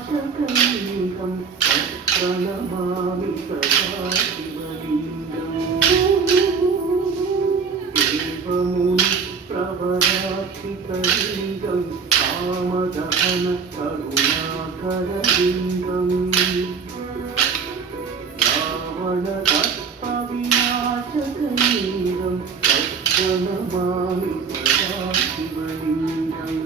जन्मजदुःखविनाशकलिङ्गं प्रणमामि सदा शिवलिङ्गम् देवमुनिप्रवरार्चितलिङ्गं कामदहन करुणाकरलिङ्गम् रावणदर्पविनाशकलिङ्गं प्रणमामि सदा शिवलिङ्गम्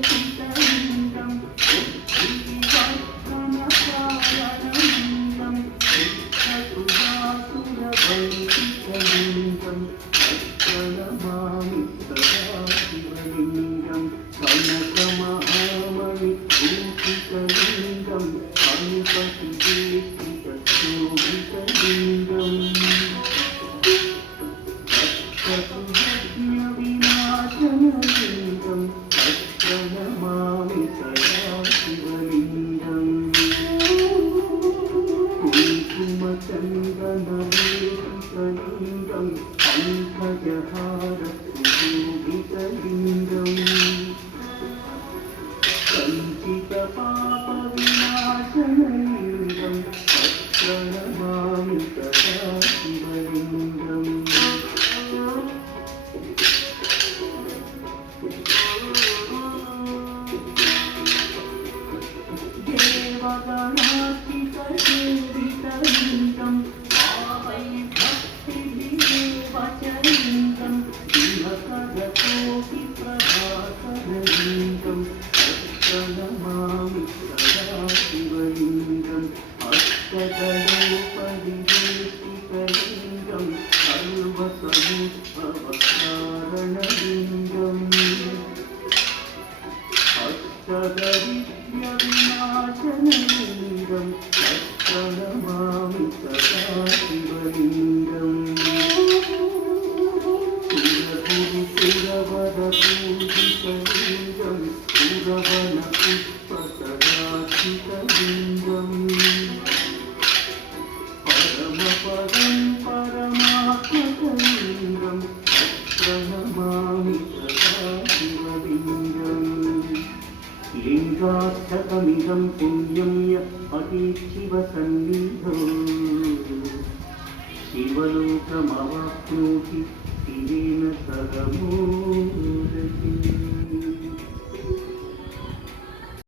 सर्वसुबन्धसुरेशितलिङ्गं बुद्धिविवर्धनकारणलिङ्गं सिद्धसुरासुरवैदिकलिङ्गं प्रणमामि सदा शिवलिङ्गं कनकमहामणिभूषितलिङ्गं हनुपतिदेशितशोभितलिङ्गम् विनाशनलिङ्गं प्रणमामि सदा शिवलिङ्गम् कुङ्कुमचन्दनलेपितलिङ्गं पङ्कजहारसुशोभितलिङ्गम् कञ्चितपापविनाशनलिङ्गं प्रणमामि सदा शिवलिङ्गम् देवगणार्चितसेवितलिङ्गं भावैर्भक्तिविवेवचलिङ्गं दिनकरकोटिप्रभाकरलिङ्गं प्रणमामि सदा शिवलिङ्गम् अष्टदलोपरिवेशितलिङ्गं सर्वसमुद्भवकारणलिङ्गम् अष्टदरिद्र्यविनाशनलिङ्गं प्रणमामि सदा शिवलिङ्गम् सुरगुरुसुरवरपूजितलिङ्गं सुरवनपुष्पसदाचितलिङ्गम् परमपदं परमात्मकलिङ्गं प्रणमामि सदा शिवलिङ्गम् लिङ्गार्थकमिदं पुण्यं य पठेच्छिवसन्निधौ शिवलोकमवाप्नोति शिवेन सह